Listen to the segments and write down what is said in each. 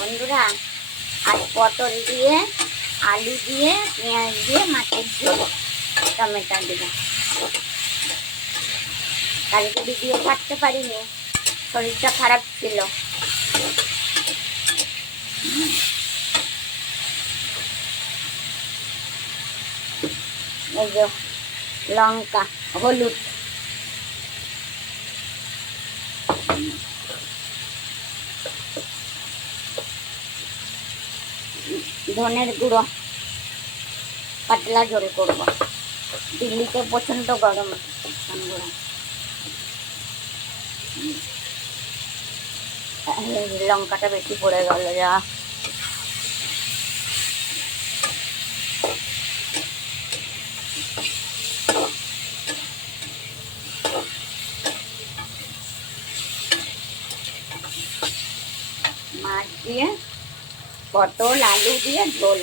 বন্ধুরা আজ পটল দিয়ে আলু দিয়ে পেঁয়াজ দিয়ে মাছের ঝোল টমেটো দিয়ে। কালকে ভিডিও ছাড়তে পারিনি, শরীরটা খারাপ ছিল। এই যে লঙ্কা, হলুদ, ধনের গুঁড়ো, পাতলা ঝোল করবো। দিল্লিতে প্রচন্ড গরম, লঙ্কাটা বেশি পড়ে গেল যা। মাছ দিয়ে পটল আলু দিয়ে ঝোল।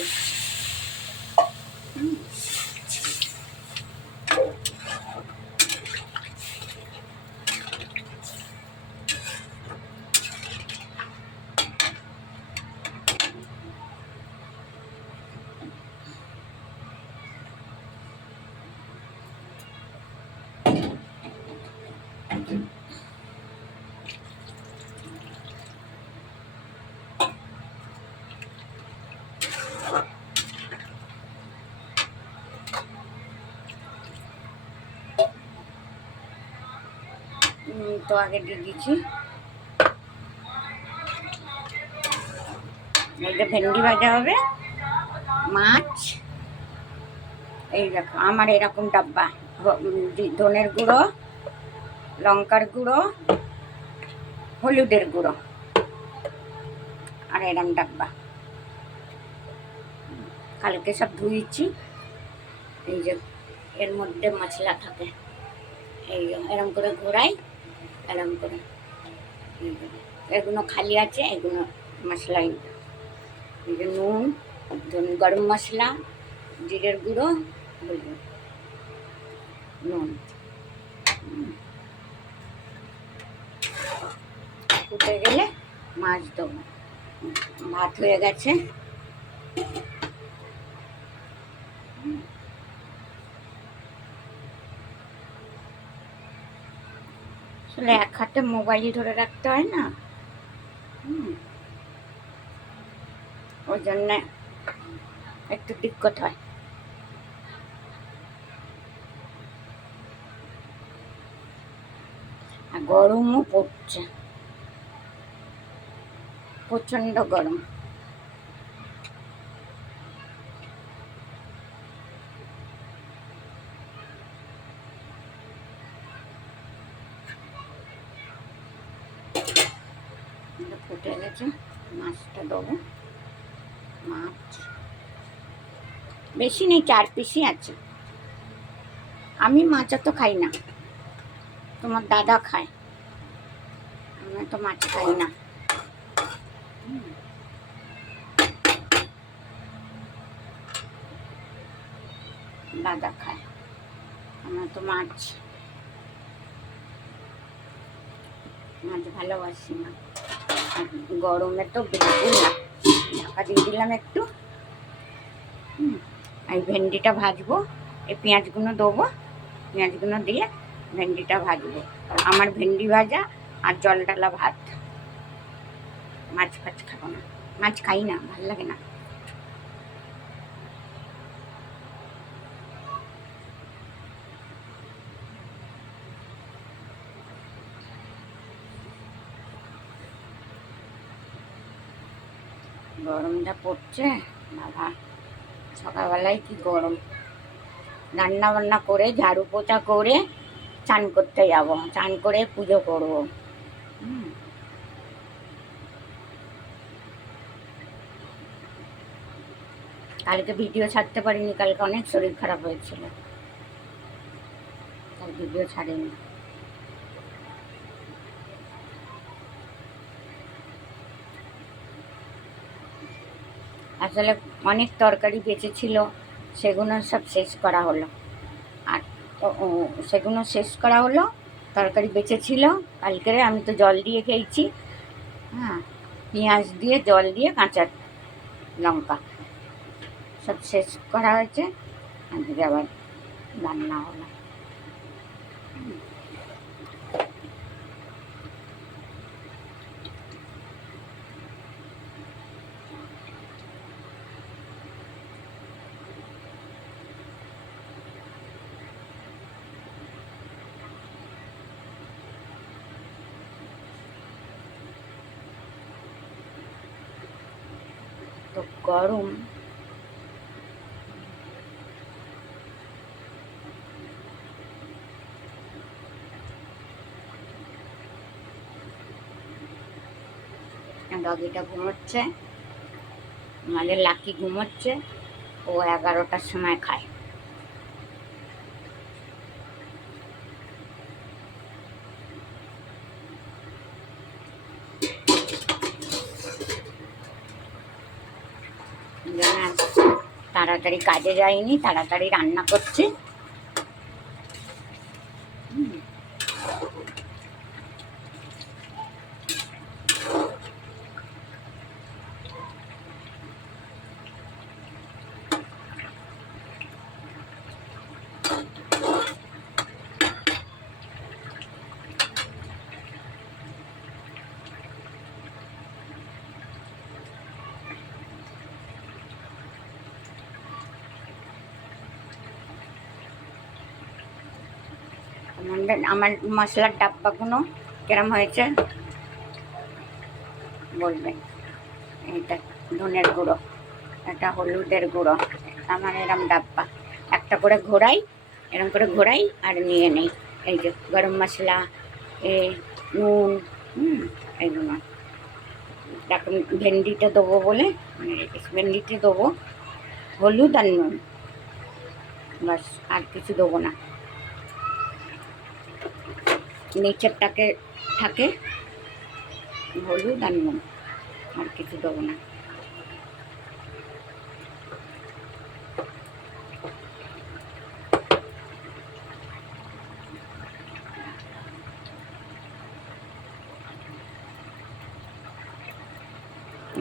তো আগে দিয়ে দিচ্ছি এইটা ভেন্ডি ভাজা হবে, মাছ। এই দেখো আমার এরকম ডাব্বা, ধনের গুঁড়ো, লঙ্কার গুঁড়ো, হলুদের গুঁড়ো, আর এরকম ডাব্বা। কালকে সব ধুয়েছি। এই যে এর মধ্যে মশলা থাকে, এই এরকম করে ঘোরাই, এরকম করে। এগুলো খালি আছে, এগুলো মশলা। এই যে নুন, গরম মশলা, জিরের গুঁড়ো, হলুদ, নুন। ফুটে গেলে মাছ দেবো। ভাত হয়ে গেছে। আসলে এক হাতে মোবাইল ধরে রাখতে হয় না, ওই জন্য একটু দিক্কত হয়। আর গরমও পড়ছে, প্রচন্ড গরম। ফুটে গেছে, মাছটা দেবো। মাছ বেশি নেই, 4 পিসই আছে। আমি মাছ তো খাই না, তোমার দাদা খায়, আমি তো মাছ খাই না। দাদা খায়, আমরা তো মাছ ভালোবাসি না। গরমে তো বিলকুল না। ঢাকা দিয়ে দিলাম একটু। এই ভেন্ডিটা ভাজবো, এই পেঁয়াজগুলো দেবো, পেঁয়াজগুলো দিয়ে ভেন্ডিটা ভাজবো। আমার ভেন্ডি ভাজা আর জল ডালা ভাত। মাছ ফাছ খাবো না, মাছ খাই না, ভাল লাগে না। গরমটা পড়ছে বাবা, সকালবেলায় কি গরম। রান্না বান্না করে ঝাড়ু পোছা করে চান করতে যাব, চান করে পুজো করব। কালকে ভিডিও ছাড়তে পারিনি, কালকে অনেক শরীর খারাপ হয়েছিল, তাই ভিডিও ছাড়িনি। আসলে অনেক তরকারি বেঁচেছিল, সেগুলো সব শেষ করা হলো। আর সেগুলো শেষ করা হলো, তরকারি বেঁচেছিল কালকের। আমি তো জল দিয়ে খেয়েছি। হ্যাঁ, পেঁয়াজ দিয়ে জল দিয়ে কাঁচা লঙ্কা সব শেষ করা হয়েছে, আজকে আবার রান্না হলো। তো গরম, ডগিটা ঘুমোচ্ছে, আমাদের লাকি ঘুমোচ্ছে, ও 11টার সময় খায়। তাড়াতাড়ি কাজে যাইনি, তাড়াতাড়ি রান্না করছি। আমার মশলার ডাব্বাগুলো কিরম হয়েছে বলবেন। এটা ধনের গুঁড়ো, এটা হলুদের গুঁড়ো, আমার এরম ডাব্বা একটা করে ঘোরাই, এরম করে ঘোরাই আর নিয়ে নেই। এই যে গরম মশলা, নুন, এইগুলো। এখন ভেন্ডিটা দেবো বলে ভেন্ডিতে দেবো হলুদ আর নুন, বাস, আর কিছু দেবো না। নিচেরটাকে থাকে হলুদ আর নুন, আর কিছু দেবো না।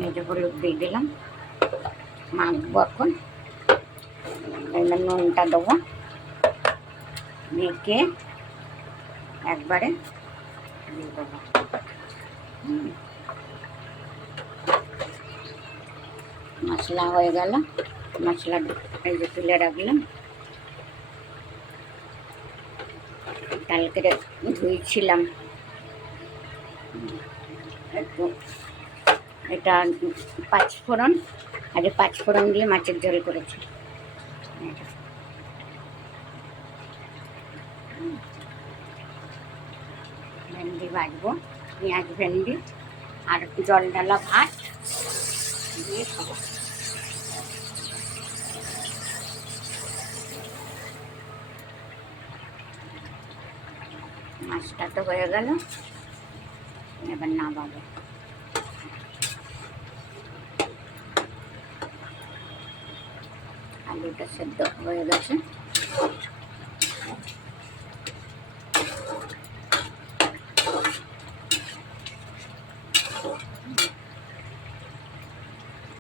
এই যে হলুদ দিয়ে দিলাম, মাখবো এখন। এবার নুনটা দেবো, মেখে একবারে দিয়ে দেবো। মশলা হয়ে গেল, মশলা এই যে তুলে রাখলাম। কালকে ধুয়েছিলাম একটু, এটা 5 ফোড়ন, আগে 5 ফোড়ন দিয়ে মাছের ঝোল করেছি। ভেন্ডি ভাজবো, পেঁয়াজ ভেন্ডি আর জল ঢালা ভাত দিয়ে খাবো। মাছটা তো হয়ে গেল, এবার নামাবো। আলুটা সেদ্ধ হয়ে গেছে।